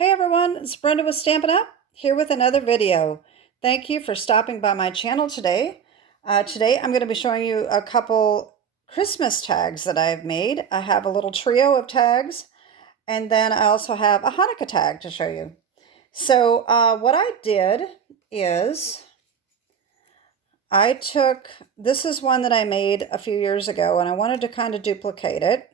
Hey everyone, it's Brenda with Stampin' Up! Here with another video. Thank you for stopping by my channel today. Today I'm going to be showing you a couple Christmas tags that I've made. I have a little trio of tags, and then I also have a Hanukkah tag to show you. So what I did is this is one that I made a few years ago, and I wanted to kind of duplicate it.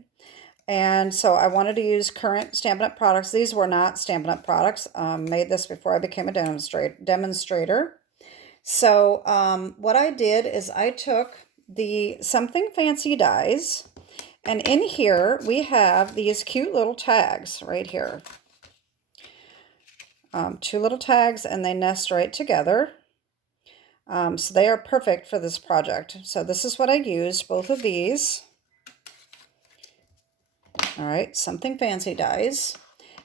And so I wanted to use current Stampin' Up! Products. These were not Stampin' Up! Products. Made this before I became a demonstrator. So what I did is I took the Something Fancy dies, and in here we have these cute little tags right here. Two little tags, and they nest right together. So they are perfect for this project. So this is what I used, both of these. All right, Something Fancy dies.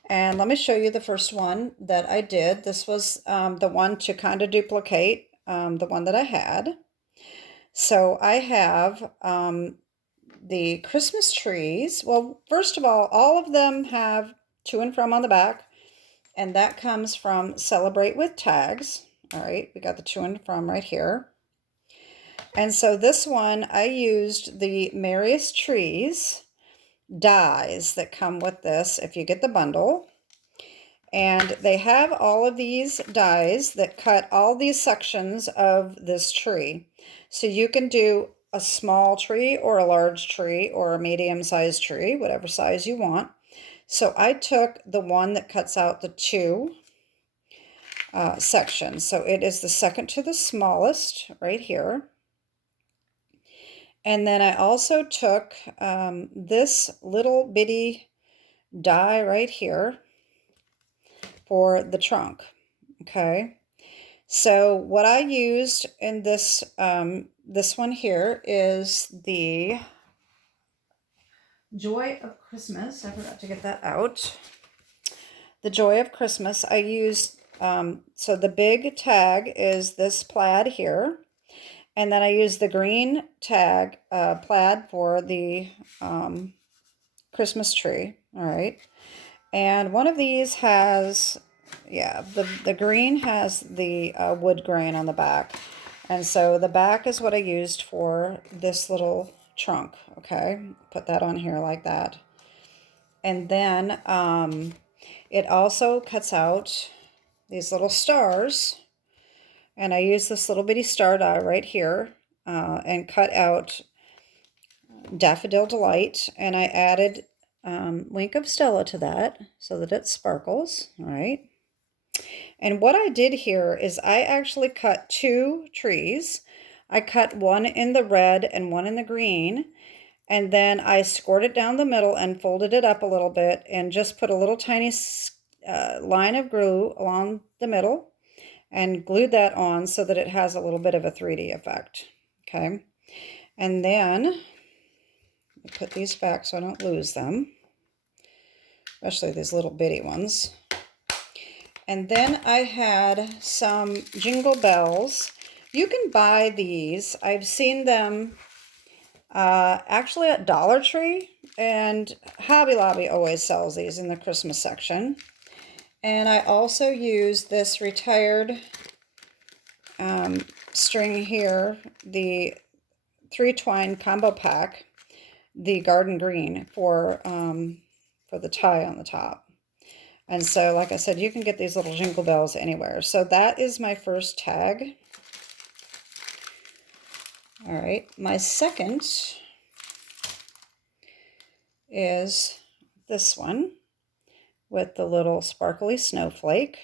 And let me show you the first one that I did. This was the one to kind of duplicate the one that I had. So I have the Christmas trees. Well, first of all of them have to and from on the back, and that comes from Celebrate with Tags. All right, we got the to and from right here. And so this one, I used the Merriest trees dies that come with this if you get the bundle. And they have all of these dies that cut all these sections of this tree. So you can do a small tree or a large tree or a medium-sized tree, whatever size you want. So I took the one that cuts out the two sections. So it is the second to the smallest right here. And then I also took this little bitty die right here for the trunk. Okay, so what I used in this this one here is the Joy of Christmas. I forgot to get that out. The Joy of Christmas. I used so the big tag is this plaid here. And then I use the green tag, plaid, for the Christmas tree. All right. And one of these has, yeah, the green has the wood grain on the back. And so the back is what I used for this little trunk. Okay. Put that on here like that. And then it also cuts out these little stars. And I use this little bitty star die right here and cut out Daffodil Delight. And I added Wink of Stella to that so that it sparkles. All right. And what I did here is I actually cut two trees. I cut one in the red and one in the green. And then I scored it down the middle and folded it up a little bit and just put a little tiny line of glue along the middle and glued that on so that it has a little bit of a 3D effect. Okay. And then I put these back so I don't lose them, especially these little bitty ones. And then I had some Jingle bells. You can buy these. I've seen them actually at Dollar Tree, and Hobby Lobby always sells these in the Christmas section. And I also use this retired string here, the 3 Twine combo pack, the garden green for the tie on the top. And so, like I said, you can get these little jingle bells anywhere. So that is my first tag. All right, my second is this one with the little sparkly snowflake.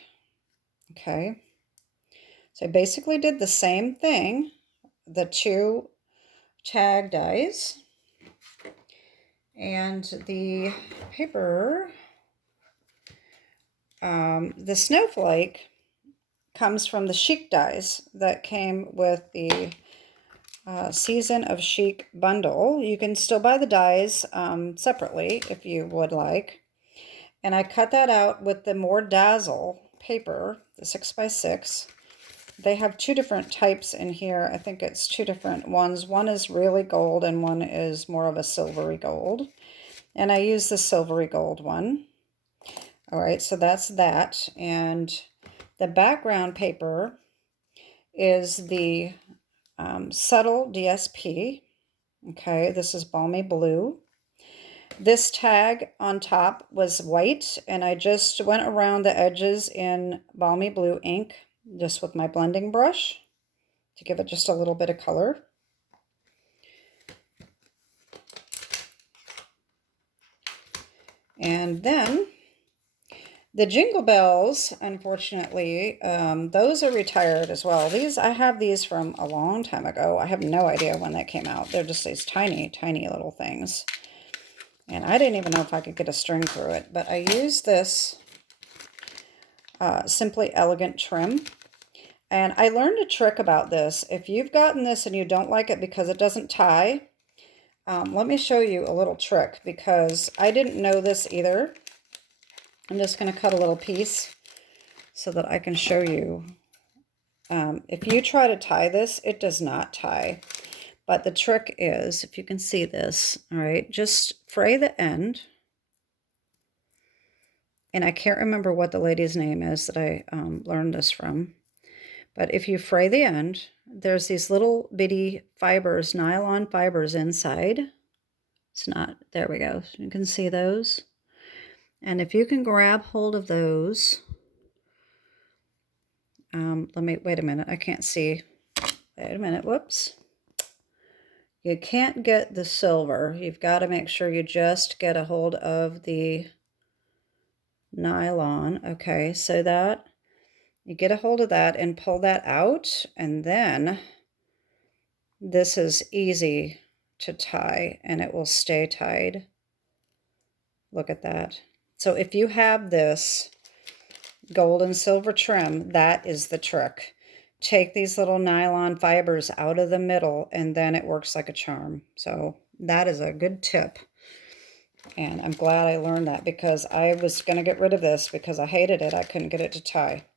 Okay, so I basically did the same thing, the two tag dies, and the paper, the snowflake comes from the Chic Dies that came with the Season of Chic bundle. You can still buy the dies separately if you would like. And I cut that out with the More Dazzle paper, the 6x6. They have two different types in here. I think it's two different ones. One is really gold and one is more of a silvery gold. And I use the silvery gold one. All right, so that's that. And the background paper is the Subtle DSP. Okay, this is Balmy Blue. This tag on top was white, and I just went around the edges in Balmy Blue ink, just with my blending brush to give it just a little bit of color. And then the Jingle Bells, unfortunately, those are retired as well. I have these from a long time ago. I have no idea when they came out. They're just these tiny, tiny little things. And I didn't even know if I could get a string through it. But I used this Simply Elegant trim. And I learned a trick about this. If you've gotten this and you don't like it because it doesn't tie, let me show you a little trick, because I didn't know this either. I'm just going to cut a little piece so that I can show you. If you try to tie this, it does not tie. But the trick is, if you can see this, all right, just fray the end. And I can't remember what the lady's name is that I learned this from. But if you fray the end, there's these little bitty fibers, nylon fibers inside. It's not, there we go. You can see those. And if you can grab hold of those, wait a minute, I can't see. Wait a minute, whoops. You can't get the silver. You've got to make sure you just get a hold of the nylon. Okay, so that, you get a hold of that and pull that out, and then this is easy to tie and it will stay tied. Look at that. So if you have this gold and silver trim, that is the trick. Take these little nylon fibers out of the middle and then it works like a charm. So that is a good tip. And I'm glad I learned that, because I was going to get rid of this because I hated it. I couldn't get it to tie.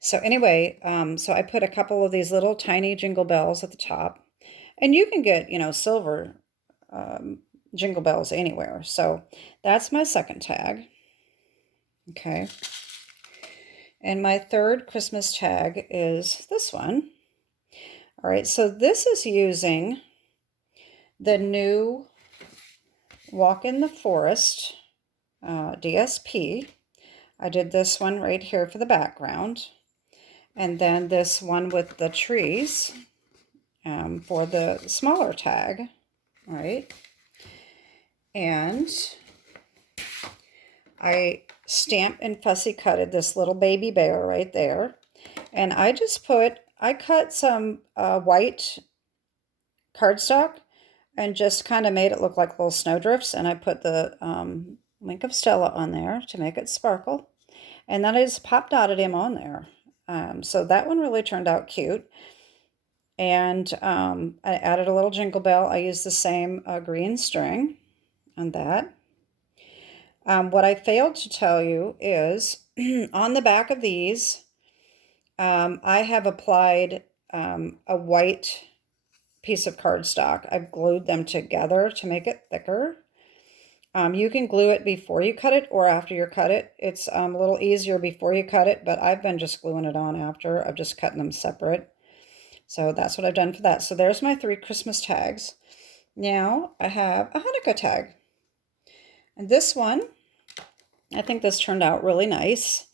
So anyway, so I put a couple of these little tiny jingle bells at the top. And you can get, you know, silver jingle bells anywhere. So that's my second tag. Okay. And my third Christmas tag is this one. All right, so this is using the new Walk in the Forest DSP. I did this one right here for the background. And then this one with the trees for the smaller tag, right? And I stamped and fussy cutted this little baby bear right there. And I cut some white cardstock and just kind of made it look like little snowdrifts. And I put the link of Stella on there to make it sparkle. And then I just pop dotted him on there. So that one really turned out cute. And I added a little jingle bell. I used the same green string on that. What I failed to tell you is on the back of these, I have applied a white piece of cardstock. I've glued them together to make it thicker. You can glue it before you cut it or after you cut it. It's a little easier before you cut it, but I've been just gluing it on after. I've just cutting them separate. So that's what I've done for that. So there's my 3 Christmas tags. Now I have a Hanukkah tag. And this one, I think this turned out really nice.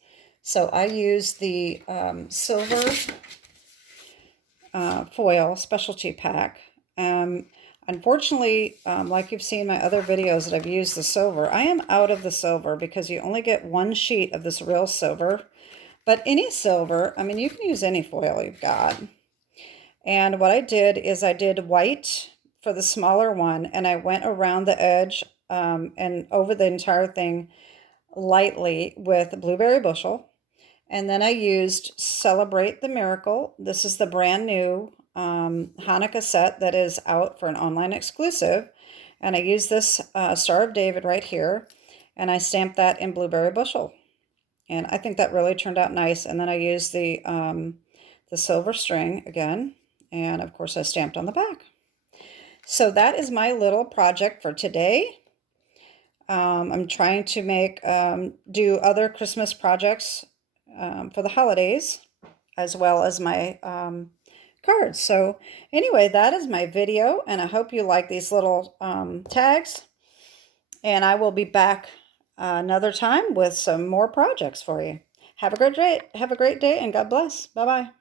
So I used the silver foil specialty pack. Unfortunately, like you've seen my other videos that I've used the silver, I am out of the silver because you only get 1 sheet of this real silver. But any silver, I mean, you can use any foil you've got. And what I did is I did white for the smaller one, and I went around the edge and over the entire thing lightly with blueberry bushel. And then I used Celebrate the Miracle. This is the brand new Hanukkah set that is out for an online exclusive. And I used this Star of David right here, and I stamped that in blueberry bushel. And I think that really turned out nice. And then I used the silver string again. And of course I stamped on the back. So that is my little project for today. I'm trying to do other Christmas projects for the holidays, as well as my cards. So anyway, that is my video, and I hope you like these little tags. And I will be back another time with some more projects for you. Have a great day. Have a great day, and God bless. Bye-bye.